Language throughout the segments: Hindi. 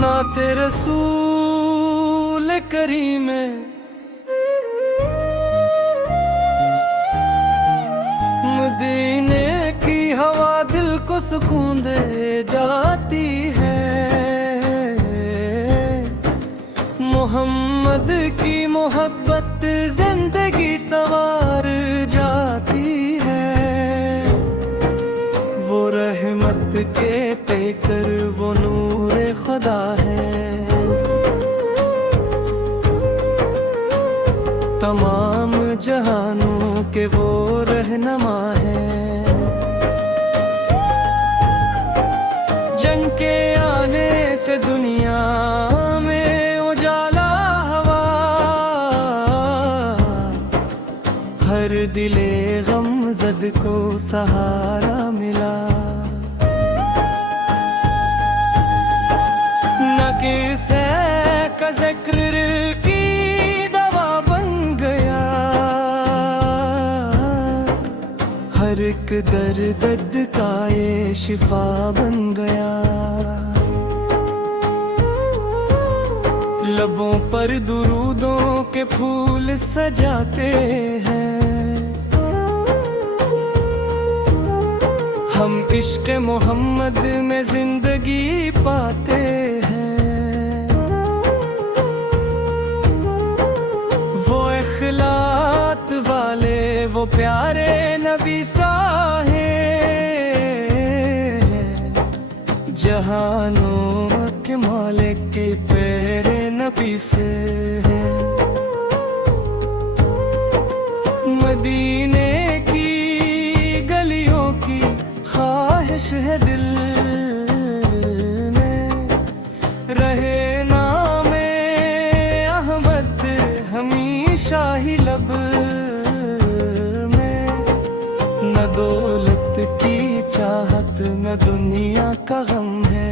नाते रसूल करीम मदीने की हवा दिल को सुकून दे जाती है। मोहम्मद की मोहब्बत जिंदगी संवार जाती है। वो रहमत के पेकर वो नूरे खुदा है। तमाम जहानों के वो रहनुमा है। जंग के आने से दुनिया में उजाला हवा, हर दिले गमज़द को सहारा मिला। न किसे का ज़िक्र की दवा बन गया, हर एक दर्द का ये शिफा बन गया। लबों पर दुरूदों के फूल सजाते हैं, हम इश्क़ मोहम्मद में जिंदगी पाते हैं। वो इखलात वाले वो प्यारे नबी साहे, जहानों के मालिक के प्यारे नबी से है। मदीने की गलियों की ख्वाहिश है दिल में, रहे नामे अहमद हमेशा ही लब में। न दौलत की चाहत न दुनिया का गम है,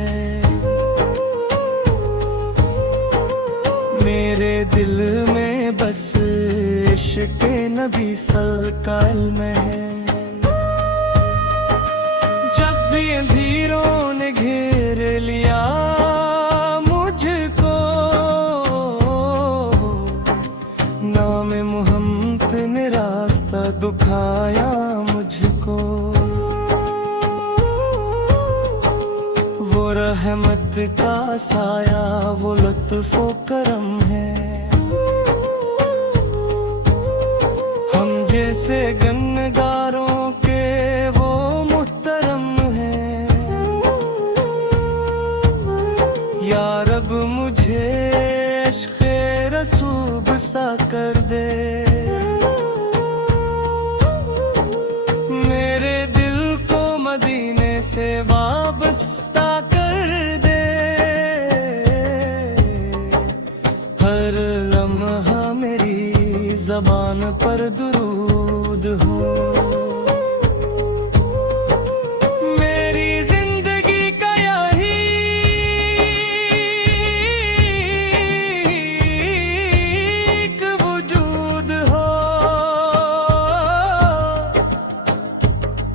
मेरे दिल में बस इश्क़ नबी सरकार में है। जब भी अंधेरों ने घेर लिया मुझको, नाम मोहम्मद ने रास्ता दिखाया मुझको। वो रहमत का साया वो लुत्फ़ व करम है। हम जैसे गन्नगारों के वो मुहतरम है। या रब मुझे इश्क़ रसूल सा कर दे, मेरे दिल को मदीने से वाबस्ता कर दे। हर लम्हा मेरी ज़बान पर दुरूद हो, मेरी जिंदगी का यही एक वजूद हो।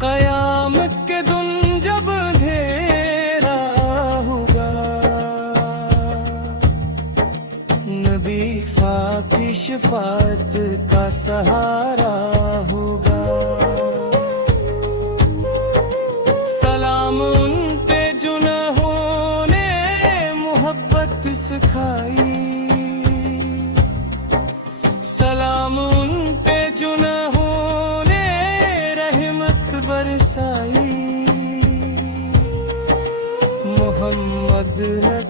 क़यामत के दिन जब अंधेरा होगा, नबी की शफ़ाअत का सहारा होगा। सलाम उन पे जिन्होंने ने मोहब्बत सिखाई, सलाम उन पे जिन्होंने रहमत बरसाई। मोहम्मद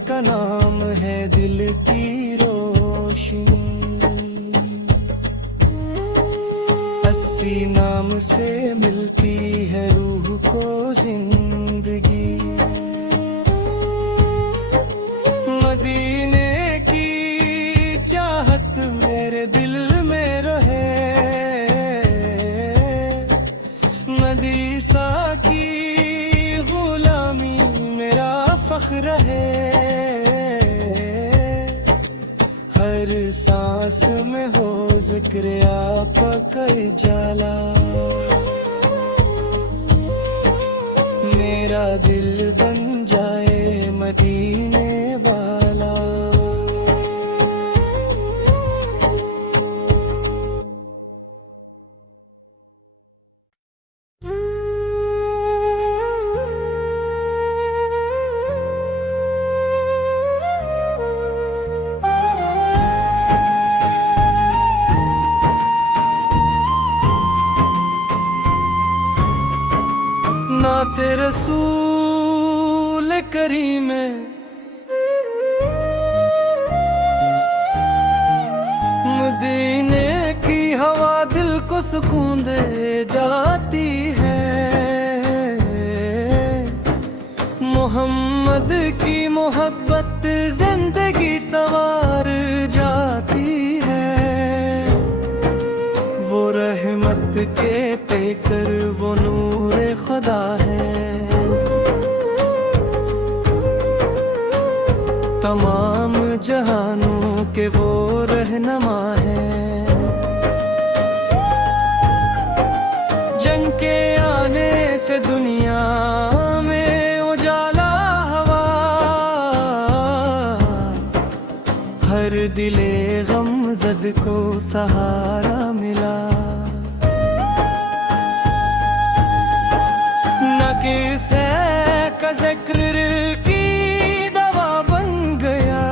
का नाम है दिल की रोशनी, अस्सी नाम से मिलती है रूह को जिंदगी। मदीने की चाहत मेरे दिल में रहे, मदीसा की गुलामी मेरा फख्र है। हर सांस में हो जिक्र आपका जाला, मेरा दिल बन जाए मदीने वाला। करी में मदीने की हवा दिल को सुकून दे जाती है। मोहम्मद की मोहब्बत जिंदगी संवार जाती है। वो रहमत के पेकर वो नूर खुदा है। तमाम जहानों के वो रहनुमा है। जंग के आने से दुनिया में उजाला हवा, हर दिले गमज़द को सहारा मिला। न किसे का ज़िक्र की दवा बन गया,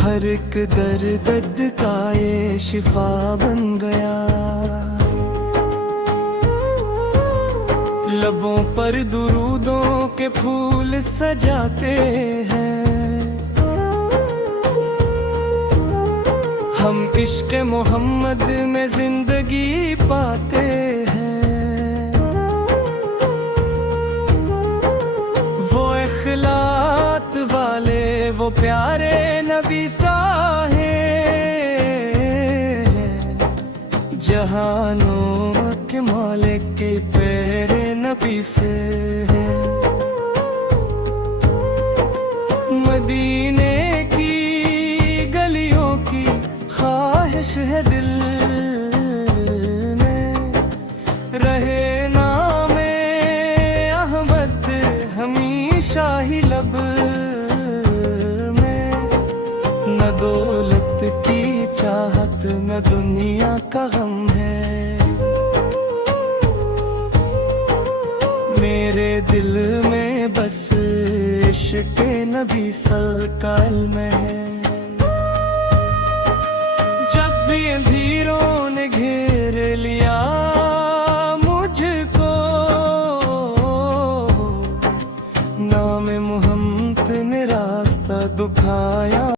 हर एक दर्द का ये शिफा बन गया। लबों पर दुरूदों के फूल सजाते हैं, हम इश्क़ मोहम्मद में जिंदगी पाते हैं। वो इखलात वाले वो प्यारे नबी साहे, जहानों के मालिक के प्यारे नबी से है। मदीने की गलियों की ख्वाहिश है दिल में, रहे नामे अहमद हमेशा ही लब में। न दौलत की चाहत न दुनिया का गम है, मेरे दिल में बस इश्क़ नबी सरकार में है। जब भी अंधेरों ने घेर लिया मुझको, नाम मोहम्मद ने रास्ता दिखाया।